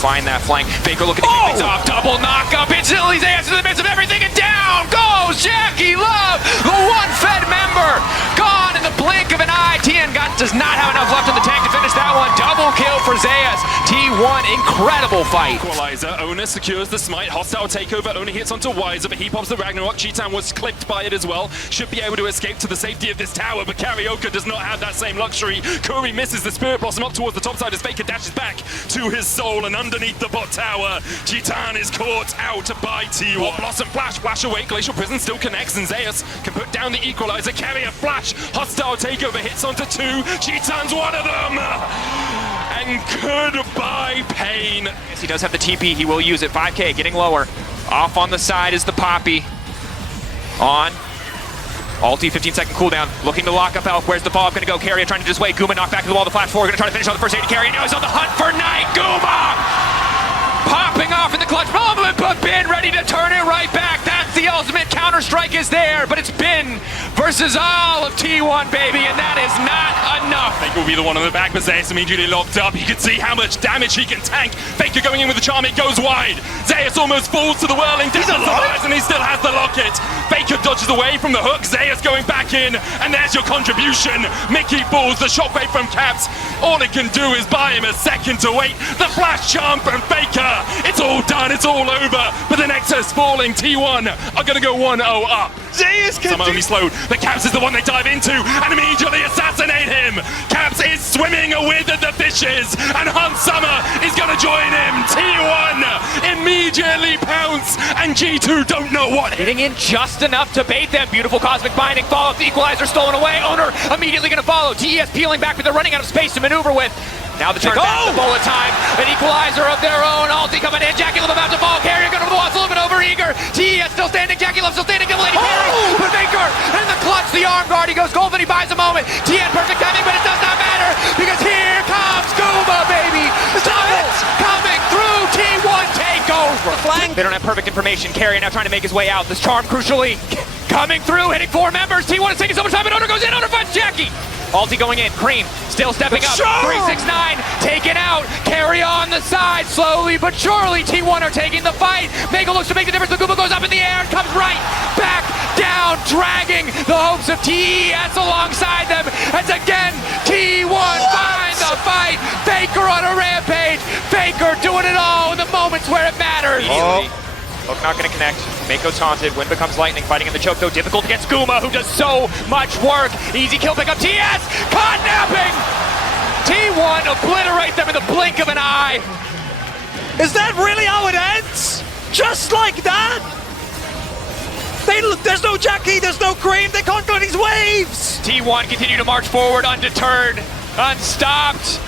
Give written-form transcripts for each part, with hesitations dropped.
find that flank. Faker looking to kick things off. Double knock-up. Instantly Zayas in the midst of everything, and down goes Jackie Love, the one-fed member. Gone in the blink of an eye. TN does not have enough left in the tank to finish that one. Double kill for Zayas. T1, incredible fight. Equalizer, Owner secures the smite. Hostile takeover, only hits onto Wiser, but he pops the Ragnarok. Cheetan was clipped by it as well. Should be able to escape to the safety of this tower, but Karaoke does not have that same luxury. Kuri misses the Spirit Blossom up towards the top side as Faker dashes back to his soul, and underneath the bot tower, Cheetan is caught out by T1. Blossom flash away. Glacial Prison still connects, and Zayas can put down the Equalizer. Carrier flash. Hostile takeover hits onto two. Cheetan's one of them. And goodbye, Pain. Yes, he does have the TP. He will use it. 5K getting lower. Off on the side is the Poppy. On. Ulti, 15-second cooldown. Looking to lock up Elk. Where's the follow-up going to go? Carrier trying to dissuade. Guma knocked back to the wall. The flash forward. Going to try to finish on the first aid. Carrier now is on the hunt for Night. Guma! Popping off in the clutch moment, but Ben ready to turn it right back. That's the ultimate. Counter-strike is there, but it's Ben versus all of T1, baby, and that is not enough. Faker will be the one on the back, but Zayas immediately locked up. You can see how much damage he can tank. Faker going in with the charm, it goes wide. Zayas almost falls to the whirling. He's alive, and he still has the locket. Faker dodges away from the hook. Zayas going back in, and there's your contribution. Mickey falls, the shockwave from Caps. All it can do is buy him a second to wait. The flash charm from Faker. It's all done, it's all over. But the Nexus falling, T1 are gonna go 1-0 up. Zayas can only slowed, but Caps is the one they dive into and immediately assassinate him. Caps is swimming with the fishes, and Hunt Summer is gonna join him. T1 immediately pounce, and G2 don't know what. Getting in just enough to bait them. Beautiful cosmic binding. Follow up, the Equalizer stolen away. Owner immediately gonna follow. TES peeling back, but they're running out of space to maneuver with. Now the turn back, the bullet time. An Equalizer of their own. Ulti coming in. Jackie Love about to fall. Carrier going to the wall. It's a little bit over eager. TES still standing. Jackie Love still standing. Double Lady Carry. But Faker in the clutch. The arm guard. He goes gold, and he buys a moment. TN perfect timing, but it does not matter because here comes Guma, baby. Doubles coming through. T1 takeover. Flank. They don't have perfect information. Carrier now trying to make his way out. This charm crucially coming through, hitting 4 members. T1 is taking so much time, and Owner goes in. Owner finds Jackie. Ulti going in. Cream still stepping up. 369 taken out. Carry on the side. Slowly but surely T1 are taking the fight. Mega looks to make the difference. The Guma goes up in the air and comes right back down, dragging the hopes of TES alongside them. As again, T1 finds the fight. Faker on a rampage. Faker doing it all in the moments where it matters. Hook not going to connect. Mako's haunted. Wind becomes lightning. Fighting in the choke, though. Difficult against Guma, who does so much work. Easy kill pick up. TS! Kidnapping! T1 obliterate them in the blink of an eye. Is that really how it ends? Just like that? There's no Jackie, there's no Cream, they can't go these waves! T1 continue to march forward undeterred, unstopped.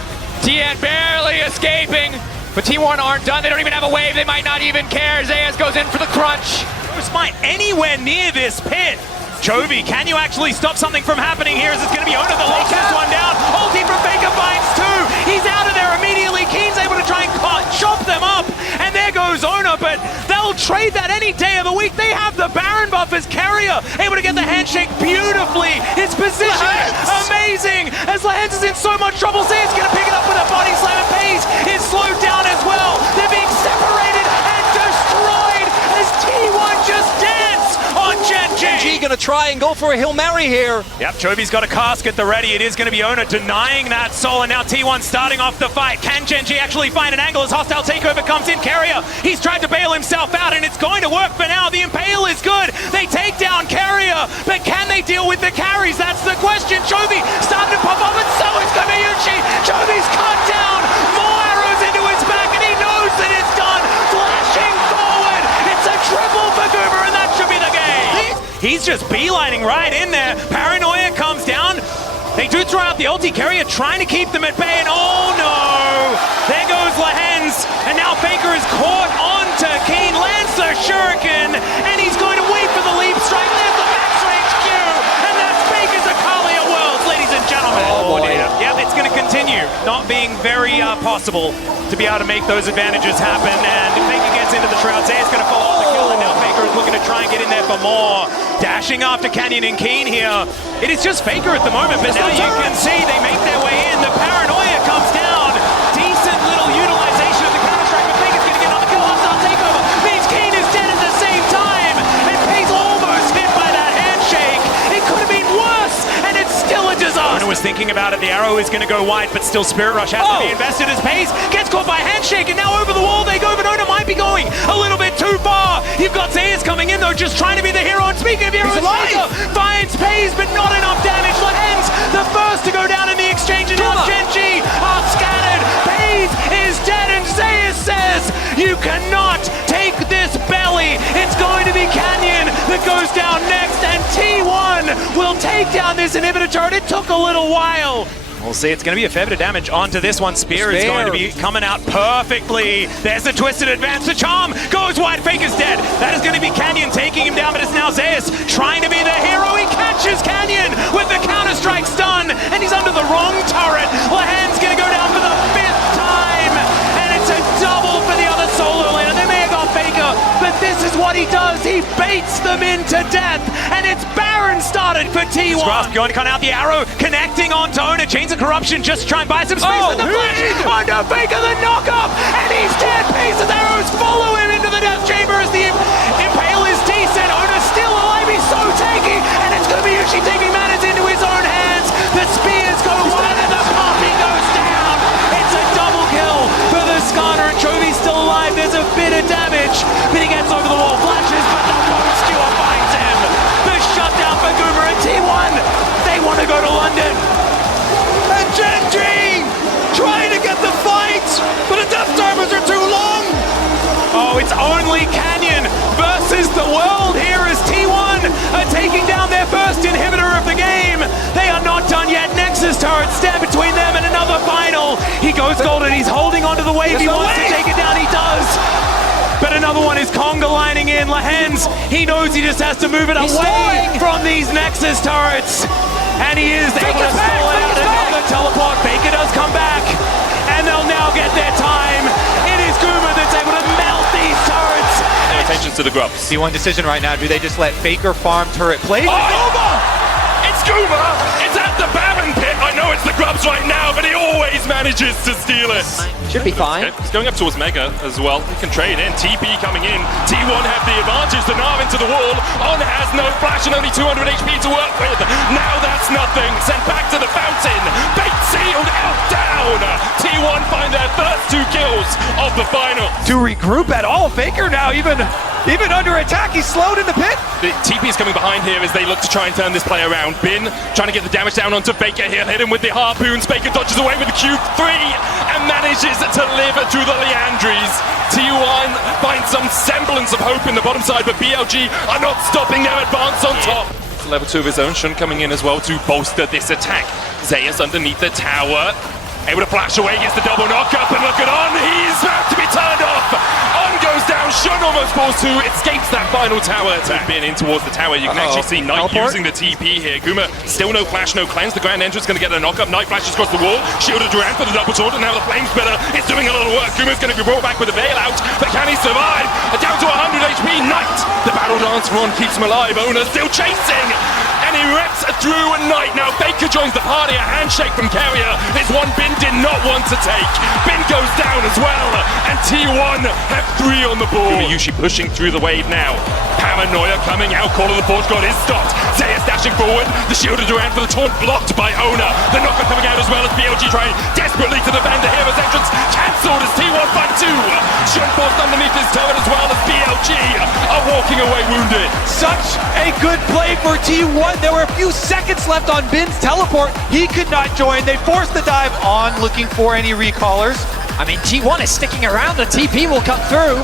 TN barely escaping. But T1 aren't done. They don't even have a wave. They might not even care. Zayas goes in for the crunch. No smite anywhere near this pit. Chovy, can you actually stop something from happening here? As it's going to be Owner that locks this one down. Ulti from Faker finds 2. He's out of there immediately. Keen's able to try and chop them up. And there goes Owner, but they'll trade that any day of the week. They have the Baron buff as Carrier, able to get the handshake beautifully. His position amazing. As Lahens is in so much trouble, Zayas going to pick it up with a body slam, and Pace is slowed down as well. They're being separated and destroyed as T1 just dance on Gen.G. Gonna try and go for a Hail Mary here. Yep, Chovy's got a cask at the ready. It is going to be Owner denying that soul, and now T1 starting off the fight. Can Gen.G actually find an angle as hostile takeover comes in? Carrier, he's tried to bail himself out, and it's going to work for now. The Impale is good. They take down Carrier, but can they deal with the carries? That's the question. Chovy starting to pop up, and so is Kamiyuchi. Chovy's cut down. More arrows into his back, and he knows that it's done. Flashing forward. It's a triple for Goober, and that should be the game. He's just beelining right in there. Paranoia comes down. They do throw out the ulti. Carrier trying to keep them at bay, and oh no! There goes Lahens, and now Faker is caught onto Keen. Lands the shuriken, and he's going to wait for the leap strike. There's the max range Q, and that's Faker's Akalia Worlds, ladies and gentlemen. Oh boy. Yep, it's going to continue not being very possible to be able to make those advantages happen, and if Faker gets into the shroud, Zay's going to follow up the kill, and now Faker is looking to try and get in there for more. Dashing after Canyon and Keen here. It is just Faker at the moment, but now you can see they make their way in. The Paranoia comes down. Decent little utilization of the Counter-Strike, thinking about it. The arrow is going to go wide, but still Spirit Rush has to be invested as Pace gets caught by Handshake, and now over the wall they go, but Ona might be going a little bit too far. You've got Zayas coming in though, just trying to be the hero, and speaking of heroes, Faker finds Pace, but not enough damage. Lehens, the first to go down in the exchange, and now Genji are scattered. Pace is dead, and Zayas says, you cannot take this belly. It's going to be Canyon that goes down next, and T1 will take down this inhibitor turret. It took a little while. We'll see, it's going to be a fair bit of damage onto this one. Spear is going to be coming out perfectly. There's a twisted advance. The charm goes wide. Faker's dead. That is going to be Canyon taking him down, but it's now Zayas trying to be the hero. He catches Canyon with the Counter-Strike stun, and he's under the wrong turret. Lehen's going to go down for the 5th time, and it's a double for the other solo laner. They may have got Faker, but this is what he does. He baits them into death, and it's Baron started for T1. Grasp going to cut out the arrow, connecting onto Ona. Chains of Corruption just try and buy some space with the flash onto Faker, the knock-up, and he's dead. Pace's arrows follow him into the death chamber as the impale is decent. Ona's still alive, he's so tanky, and it's going to be Yushi taking matters into his own hands. The spears go wide and the poppy goes down. It's a double kill for the Skarner, and Chovy's still alive. There's a bit of damage, but he gets over the wall, flashes, but the Bone Skewer finds him. The shutdown for Goomer and T1. They want to go to London. And Genji trying to get the fight, but the death timers are too long. Oh, it's only Canyon versus the world here as T1 are taking down their first inhibitor of the game. They are not done yet. Nexus turrets stand between them and another final. He goes golden. He's holding onto the wave. He wants to take it down. He does. But another one is Conga lining in. Lehens, he knows he just has to move it away from these Nexus turrets. And he is able to stall it out. Another teleport. Baker does come back. And they'll now get their time. It is Goomer that's able to melt these turrets. Pay attention to the grubs. C1 decision right now. Do they just let Faker farm turret play? It's Goomer! It's at the Baron pit! I know it's the grubs right now, but he always manages to steal it. Should be fine. Okay, he's going up towards Mega as well. He can trade in. TP coming in. T1 have the advantage. The Nav into the wall. On has no flash and only 200 HP to work with. Now that's nothing. Sent back to the fountain. Bait sealed out down. T1 find their first 2 kills of the final. To regroup at all, Faker now even under attack, he's slowed in the pit. The TP is coming behind here as they look to try and turn this play around. Bin trying to get the damage down onto Faker here. Hit him with the harpoons. Faker dodges away with the Q3 and manages to live through the Leandries. T1 finds some semblance of hope in the bottom side, but BLG are not stopping their advance on top. Level 2 of his own, Shun coming in as well to bolster this attack. Zayas underneath the tower. Able to flash away, gets the double knock-up, and look at On, he's about to be turned off! On goes down, Shun almost falls to, escapes that final tower attack. Being in towards the tower, you can actually see Knight using the TP here. Guma, still no flash, no cleanse, the Grand Entrance going to get a knock-up, Knight flashes across the wall, shielded Durant for the double sword, and now the Flame Spitter is doing a little work. Guma's going to be brought back with a bailout, but can he survive? Down to 100 HP, Knight! The battle dance for On keeps him alive, Ona still chasing! And he rips through a Knight. Now Baker joins the party, a handshake from Carrier is one Bin did not want to take. Bin goes down as well, and T1 have 3 on the board. Yushi pushing through the wave now. Paranoia coming out, Call of the Forge God is stopped. Zayas dashing forward, the shield of Durant for the taunt blocked by Ona. The knocker coming out as well as BLG trying desperately to defend the hero's entrance. Cancelled as T1 fight 2. Shun forced underneath his turret as well as BLG are walking away wounded. Such a good play for T1. There were a few seconds left on Bin's teleport. He could not join. They forced the dive on, looking for any recallers. I mean, T1 is sticking around. The TP will come through.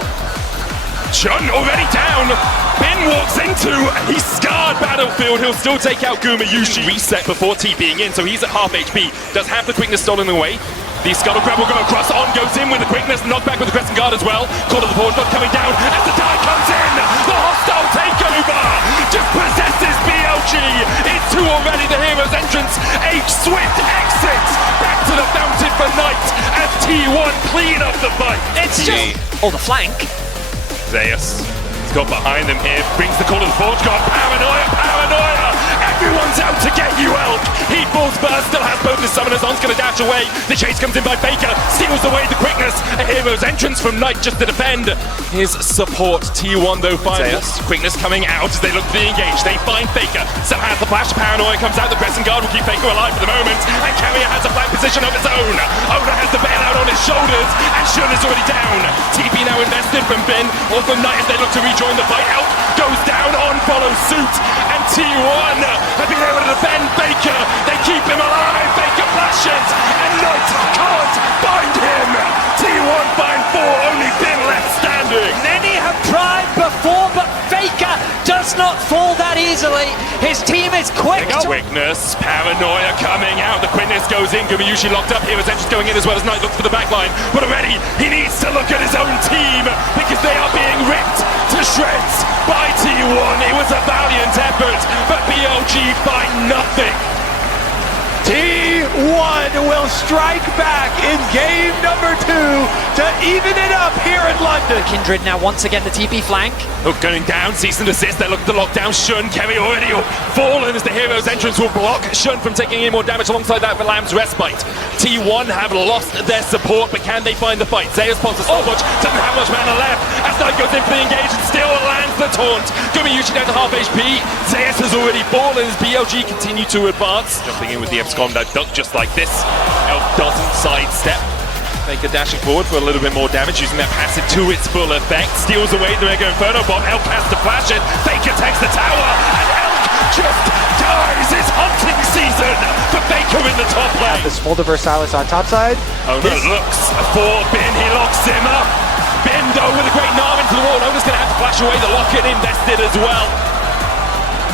Shun already down. Bin walks into he's scarred battlefield. He'll still take out Guma. Yushi reset before TPing in, so he's at half HP. Does have the quickness stolen away. The Scuttle Grab will go across. On goes in with the quickness. Knockback with the Crescent Guard as well. Call of the Forge not coming down as the die comes in. The hostile takeover just possesses BLG. It's 2 already. The hero's entrance. A swift exit back to the fountain for Knight as T1 clean up the fight. It's just... Oh, the flank. Zayas He's got behind them here, brings the call to the Forge God. Paranoia! Everyone's out to get you, Elk! He falls first, still has both his summoners on, gonna dash away. The chase comes in by Faker, steals away the quickness. A hero's entrance from Knight just to defend. His support, T1 though finds quickness coming out as they look to be engaged. They find Faker, Sam has the flash, Paranoia comes out, the Crescent Guard will keep Faker alive for the moment, and Carrier has a flank position of his own. Oda has the bailout on his shoulders, and Shun is already down. TP now invested from Bin, or from Knight as they look to rejoin the fight. Elk goes down on follow suit, and T1 have been able to defend Faker. They keep him alive, Faker flashes, and Knight can't find him. T1 find 4, only Bin left standing. Many have tried before, but Faker does not fall that easily. His team is quick. Quickness, Paranoia coming out. The quickness goes in. Gumayushi locked up here. His entrance going in as well as Knight looks for the back line. But already he needs to look at his own team because they are being ripped to shreds by T1. It was a valiant effort, but BLG find nothing. T1 will strike back in game number 2 to even it up here in London. Kindred now once again the TP flank. Hook going down, cease and desist. They look to lock down Shun. Kerry already fallen as the hero's entrance will block Shun from taking any more damage alongside that for Lamb's respite. T1 have lost their support, but can they find the fight? Zeus spots a stopwatch, doesn't have much mana left. As Knight goes in for the engage and still lands the taunt. Gumayushi down to half HP. Zeus has already fallen as BLG continue to advance. Jumping in with the abscond, that duck just like this. Elk doesn't sidestep. Faker dashing forward for a little bit more damage, using that passive to its full effect. Steals away the Mega Inferno Bomb. Elk has to flash it. Faker takes the tower, and Elk just dies. It's hunting season for Faker in the top lane. This Smolder Versailles on top side. Owner looks for Bin, he locks him up. Bin though with a great arm into the wall. Owner's going to have to flash away the lock-in invested as well.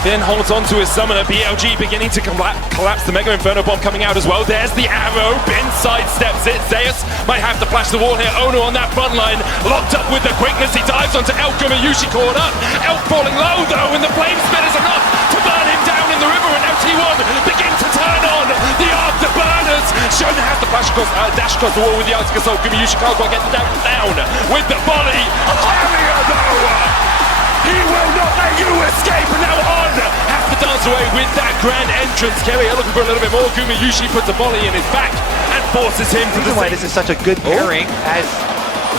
Bin holds on to his summoner. BLG beginning to collapse. The Mega Inferno Bomb coming out as well. There's the arrow. Bin sidesteps it. Zeus might have to flash the wall here. Ono on that front line, locked up with the quickness. He dives onto Elk. Gumayushi caught up. Elk falling low though, and the flame spit is enough to burn him down in the river. And now T1 begin to turn on the afterburners. Shun has to flash across, dash across the wall with the Ice Assault. Gumayushi can't quite get the down with the volley. Carrier though! He will not let you escape, and now On has to dance away with that grand entrance. Carrier looking for a little bit more. Gumayushi puts a volley in his back and forces him to the Why this is such a good pairing as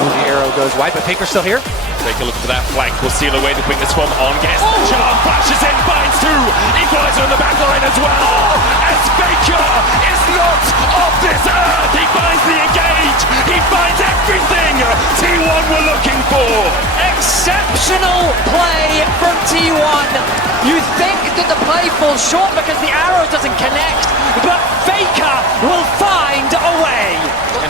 the arrow goes wide, but Faker's still here. Take a look for that flank. Will seal away the quickness from On. Gets the charm, flashes in, binds 2. Equalizer on the back line as well. As Faker is not off this earth. He finds the engage. He finds everything T1 were looking for. Exceptional play from T1. You think that the play falls short because the arrow doesn't connect, but Faker will find a way.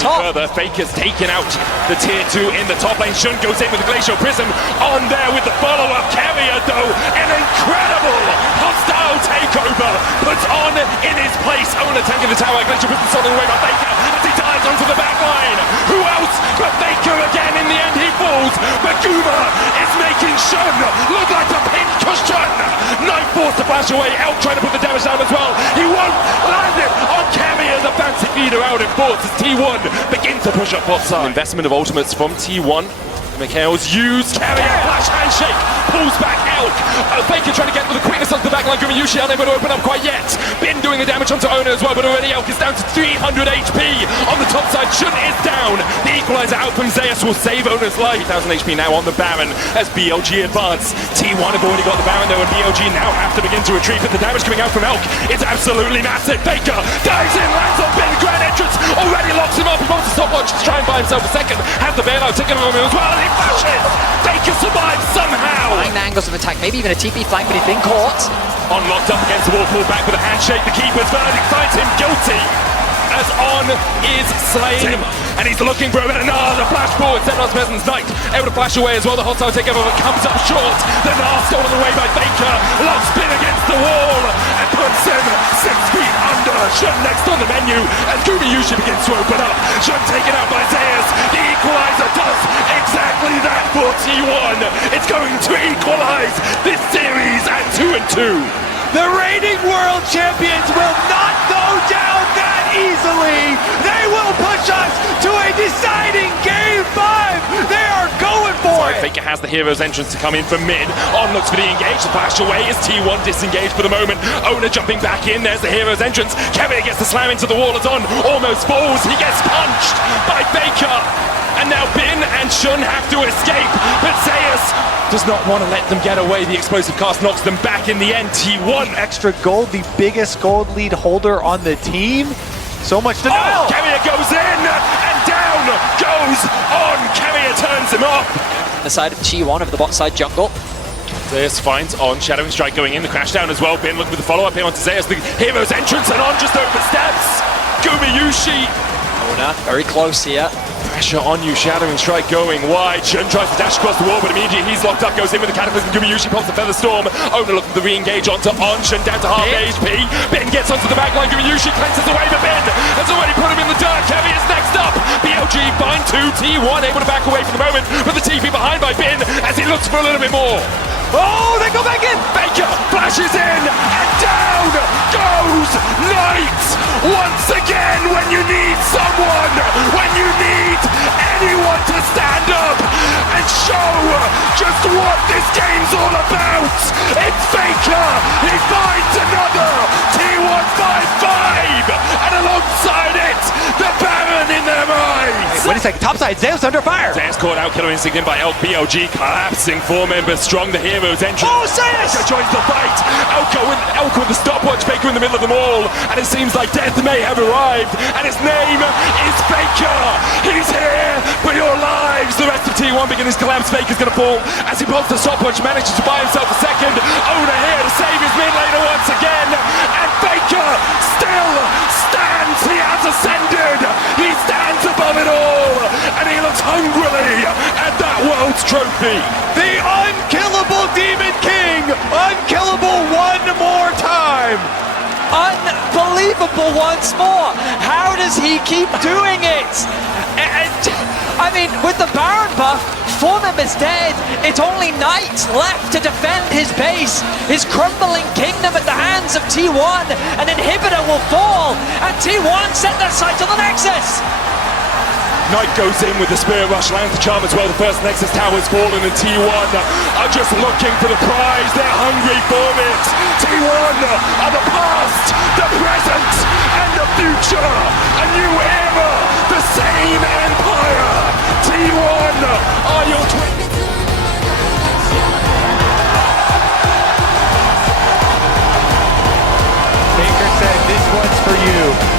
Further, Faker's taken out the tier 2 in the top lane. Shun goes in with the Glacial Prism. On there with the follow-up. Carrier though, an incredible hostile takeover. Puts On in his place. Owner tanking the tower. Glacial Prism stolen away by Faker as he dives onto the back line. Who else but Faker again? In the end he falls, but Guma is making Shun look like a pin cushion. Knight forced to flash away. Elk trying to put the damage down as well. He won't land it on Carrier. The fancy feeder out in force as T1 begin to push up bot side. Investment of ultimates from T1. Mikhail's used. Carrier flash handshake. Pulls back Elk. Faker trying to get with the quickness onto the backline. Gumayushi unable to open up quite yet. Bin doing the damage onto Owner as well, but already Elk is down to 300 HP. On the top side, Shun is down. The Equalizer out from Zeus will save Owner's life. 3,000 HP now on the Baron as BLG advance. T1 have already got the Baron though, and BLG now have to begin to retreat, but the damage coming out from Elk is absolutely massive. Faker dives in, lands on Bin, grand entrance, already locks him up. He wants to stopwatch to try and buy himself a second. Has the bailout taken on him as well, and he flashes. Faker survives somehow. Flying the angles of attack, maybe even a TP flank, but he's been caught. On locked up against the wall, pulled back with a handshake. The keeper's verdict finds him guilty as On is slain, and he's looking for another flash forward. Xenos Peasant's Knight able to flash away as well. The hostile takeover comes up short. The Gnar stolen away by Faker. Locks Bin against the wall and puts him 6 feet under. Shun next on the menu as Gumayushi begins to open up. Shun taken out by Zeus. The Equalizer does exactly that for T1. It's going to equalize this series at 2-2. The reigning world champions will not go down that easily. They will push us to a deciding Game 5. They are going for it. Faker has the hero's entrance to come in from mid. On looks for the engage. The flash away is T1 disengaged for the moment. Owner jumping back in. There's the hero's entrance. Kevin gets the slam into the wall as On almost falls. He gets punched by Faker. And now Bin and Shun have to escape. But Zeus does not want to let them get away. The explosive cast knocks them back in the end. T1. Extra gold, the biggest gold lead holder on the team. So much denial. Carrier goes in and down goes On. Carrier turns him off. The side of T1 of the bot side jungle. Zeus finds On, Shadowing Strike going in, the crash down as well. Bin looking for the follow-up here onto Zeus, the hero's entrance, and On just oversteps. Gumiyushi. Owner very close here. Pressure on you, Shadowing Strike going wide. Shun tries to dash across the wall, but immediately he's locked up, goes in with the Cataclysm. Gumiyushi pops the Feather Storm. Owner looking for the re-engage onto On. Shun down to half HP. Bin gets onto the backline. Gumiyushi cleanses away, but Bin has already put him in the dirt. Kevy is next up. BLG find 2. T1 able to back away for the moment, but the TP behind by Bin as he looks for a little bit more. Oh, they go back in. Faker flashes in and down goes Knight once again when you need someone, when you need anyone to stand up and show just what this game's all about. It's Faker. He finds another T1 5-5 and alongside it the Baron in their eyes. Wait a second, top side, Zeus under fire. Zeus caught out, killer instinct in by LBLG, collapsing 4 members strong, the hero's entrance. Oh, Zeus! Faker joins the fight. Elka with the stopwatch, Faker in the middle of them all, and it seems like death may have arrived, and his name is Faker. He's here for your lives. The rest of T1 begin his collapse. Faker's gonna fall as he pulls the stopwatch, manages to buy himself a second. Owner here to save his mid laner once again, and Faker still stands. He has ascended. He stands above it all, and he looks hungrily at that world's trophy. The unkillable Demon King, unkillable one more time. Unbelievable once more. How does he keep doing it? I mean, with the Baron buff, 4 members dead. It's only Knight left to defend his base. His crumbling kingdom at the hands of T1. An inhibitor will fall, and T1 set their sights on the Nexus. Knight goes in with the Spirit Rush, lands the charm as well. The first Nexus Tower's fallen, and T1 are just looking for the prize. They're hungry for it. T1 are the past, the present, and the future. A new era, the same empire. T1 are your Baker said, this one's for you.